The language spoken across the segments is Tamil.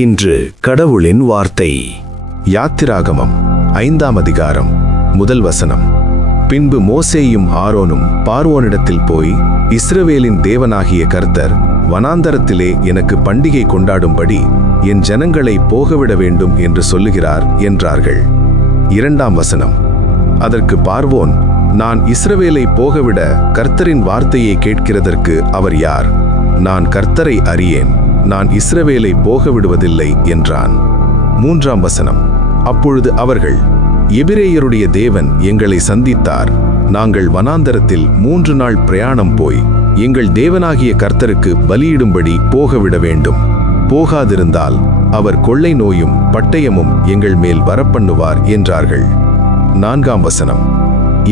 இன்று கடவுளின் வார்த்தை. யாத்திராகமம் 5ஆம் அதிகாரம் 1 வசனம். பின்பு மோசேயும் ஆரோனும் பார்வோனிடத்தில் போய், இஸ்ரவேலின் தேவனாகிய கர்த்தர் வனாந்தரத்திலே எனக்கு பண்டிகை கொண்டாடும்படி என் ஜனங்களை போகவிட வேண்டும் என்று சொல்லுகிறார் என்றார்கள். 2ஆம் வசனம். அதற்கு பார்வோன், நான் இஸ்ரவேலை போகவிட கர்த்தரின் வார்த்தையை கேட்கிறதற்கு அவர் யார்? நான் கர்த்தரை அறியேன், நான் இஸ்ரவேலை போகவிடுவதில்லை என்றான். 3ஆம் வசனம். அப்பொழுது அவர்கள், எபிரேயருடைய தேவன் எங்களை சந்தித்தார், நாங்கள் வனாந்தரத்தில் 3 நாள் பிரயாணம் போய் எங்கள் தேவனாகிய கர்த்தருக்கு பலியிடும்படி போகவிட வேண்டும். போகாதிருந்தால் அவர் கொள்ளை நோயும் பட்டயமும் எங்கள் மேல் வரப்பண்ணுவார் என்றார்கள். 4ஆம் வசனம்.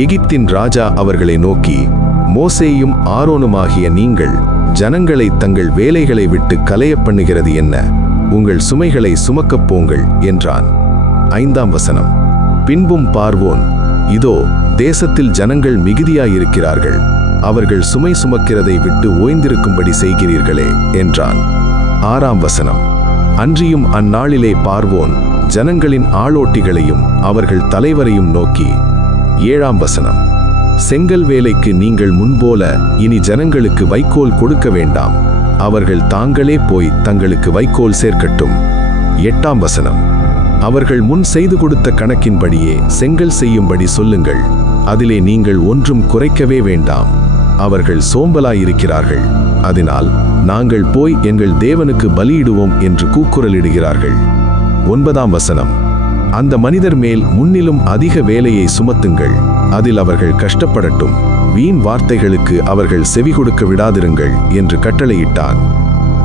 எகிப்தின் ராஜா அவர்களை நோக்கி, மோசேயும் ஆரோனுமாகிய நீங்கள் ஜனங்களை தங்கள் வேலைகளை விட்டு கலைய பண்ணுகிறது என்ன? உங்கள் சுமைகளை சுமக்கப் போங்கள் என்றான். 5ஆம் வசனம். பின்பும் பார்வோன், இதோ தேசத்தில் ஜனங்கள் மிகுதியாயிருக்கிறார்கள், அவர்கள் சுமை சுமக்கிறதை விட்டு ஓய்ந்திருக்கும்படி செய்கிறீர்களே என்றான். 6ஆம் வசனம். அன்றியும் அந்நாளிலே பார்வோன் ஜனங்களின் ஆளோட்டிகளையும் அவர்கள் தலைவரையும் நோக்கி, 7ஆம் வசனம். செங்கல் வேலைக்கு நீங்கள் முன்போல இனி ஜனங்களுக்கு வைக்கோல் கொடுக்க வேண்டாம், அவர்கள் தாங்களே போய் தங்களுக்கு வைக்கோல் சேர்க்கட்டும். 8ஆம் வசனம். அவர்கள் முன் செய்து கொடுத்த கணக்கின்படியே செங்கல் செய்யும்படி சொல்லுங்கள், அதிலே நீங்கள் ஒன்றும் குறைக்கவே வேண்டாம். அவர்கள் சோம்பலாயிருக்கிறார்கள், அதனால் நாங்கள் போய் எங்கள் தேவனுக்கு பலியிடுவோம் என்று கூக்குரலிடுகிறார்கள். 9ஆம் வசனம். அந்த மனிதர் மேல் முன்னிலும் அதிக வேலையை சுமத்துங்கள், அதில் அவர்கள் கஷ்டப்படட்டும், வீண் வார்த்தைகளுக்கு அவர்கள் செவி கொடுக்க விடாதிருங்கள் என்று கட்டளையிட்டான்.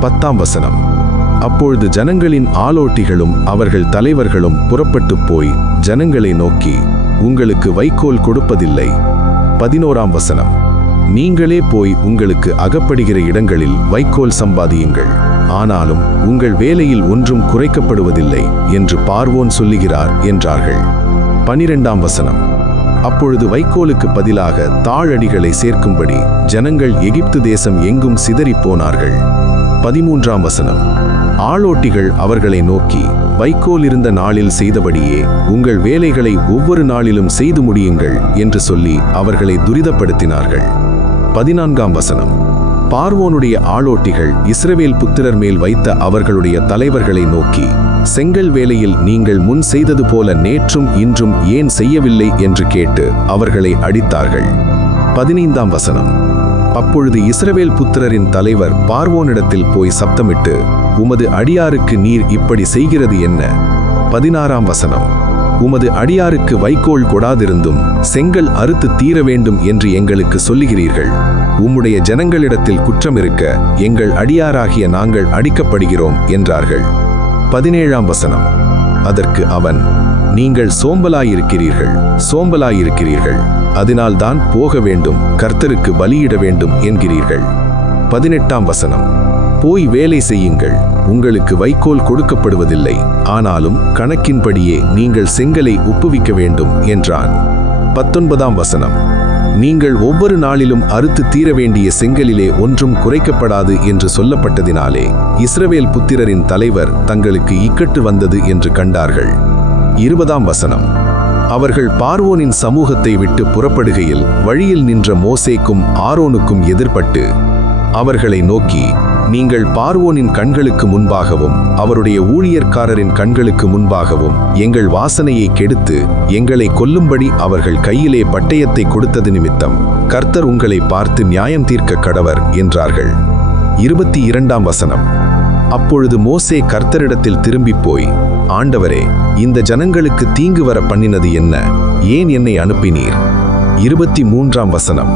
10ஆம் வசனம். அப்பொழுது ஜனங்களின் ஆளோட்டிகளும் அவர்கள் தலைவர்களும் புறப்பட்டு போய் ஜனங்களை நோக்கி, உங்களுக்கு வைக்கோல் கொடுப்பதில்லை. 11ஆம் வசனம். நீங்களே போய் உங்களுக்கு அகப்படுகிற இடங்களில் வைக்கோல் சம்பாதியுங்கள், ஆனாலும் உங்கள் வேலையில் ஒன்றும் குறைக்கப்படுவதில்லை என்று பார்வோன் சொல்லுகிறார் என்றார்கள். 12ஆம் வசனம். அப்பொழுது வைக்கோலுக்கு பதிலாக தாழடிகளை சேர்க்கும்படி ஜனங்கள் எகிப்து தேசம் எங்கும் சிதறிப் போனார்கள். 13ஆம் வசனம். ஆளோட்டிகள் அவர்களை நோக்கி, வைக்கோல் இருந்த நாளில் செய்தபடியே உங்கள் வேலைகளை ஒவ்வொரு நாளிலும் செய்து முடியுங்கள் என்று சொல்லி அவர்களை துரிதப்படுத்தினார்கள். 14ஆம் வசனம். பார்வோனுடைய ஆளோட்டிகள் இஸ்ரவேல் புத்திரர் மேல் வைத்த அவர்களுடைய தலைவர்களை நோக்கி, செங்கல் வேலையில் நீங்கள் முன் செய்தது போல நேற்றும் இன்றும் ஏன் செய்யவில்லை என்று கேட்டு அவர்களை அடித்தார்கள். 15ஆம் வசனம். அப்பொழுது இஸ்ரவேல் புத்திரரின் தலைவர் பார்வோனிடத்தில் போய் சப்தமிட்டு, உமது அடியாருக்கு நீர் இப்படி செய்கிறது என்ன? 16ஆம் வசனம். உமது அடியாருக்கு வைக்கோல் கொடாதிருந்தும் செங்கல் அறுத்து தீர வேண்டும் என்று எங்களுக்கு சொல்லுகிறீர்கள், உம்முடைய ஜனங்களிடத்தில் குற்றம் இருக்க எங்கள் அடியாராகிய நாங்கள் அடிக்கப்படுகிறோம் என்றார்கள். 17ஆம் வசனம். அதற்கு அவன், நீங்கள் சோம்பலாயிருக்கிறீர்கள், அதனால்தான் போக வேண்டும், கர்த்தருக்கு பலியிட வேண்டும் என்கிறீர்கள். 18ஆம் வசனம். போய் வேலை செய்யுங்கள், உங்களுக்கு வைக்கோல் கொடுக்கப்படுவதில்லை, ஆனாலும் கணக்கின்படியே நீங்கள் செங்கலை ஒப்புவிக்க வேண்டும் என்றான். 19ஆம் வசனம். நீங்கள் ஒவ்வொரு நாளிலும் அறுத்து தீர வேண்டிய செங்கலிலே ஒன்றும் குறைக்கப்படாது என்று சொல்லப்பட்டதினாலே இஸ்ரவேல் புத்திரரின் தலைவர் தங்களுக்கு இக்கட்டு வந்தது என்று கண்டார்கள். 20ஆம் வசனம். அவர்கள் பார்வோனின் சமூகத்தை விட்டு புறப்படுகையில் வழியில் நின்ற மோசேக்கும் ஆரோனுக்கும் எதிர்பட்டு அவர்களை நோக்கி, நீங்கள் பார்வோனின் கண்களுக்கு முன்பாகவும் அவருடைய ஊழியர்காரரின் கண்களுக்கு முன்பாகவும் எங்கள் வாசனையை கெடுத்து எங்களை கொல்லும்படி அவர்கள் கையிலே பட்டயத்தை கொடுத்தது நிமித்தம் கர்த்தர் உங்களை பார்த்து நியாயம் தீர்க்க கடவர் என்றார்கள். 22ஆம் வசனம். அப்பொழுது மோசே கர்த்தரிடத்தில் திரும்பி போய், ஆண்டவரே, இந்த ஜனங்களுக்கு தீங்கு வர பண்ணினது என்ன? ஏன் என்னை அனுப்பினீர்? 23ஆம் வசனம்.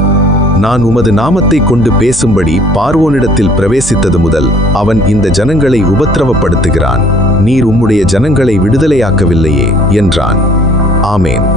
நான் உமது நாமத்தை கொண்டு பேசும்படி பார்வோனிடத்தில் பிரவேசித்தது முதல் அவன் இந்த ஜனங்களை உபத்திரவப்படுத்துகிறான், நீர் உம்முடைய ஜனங்களை விடுதலையாக்கவில்லையே என்றான். ஆமேன்.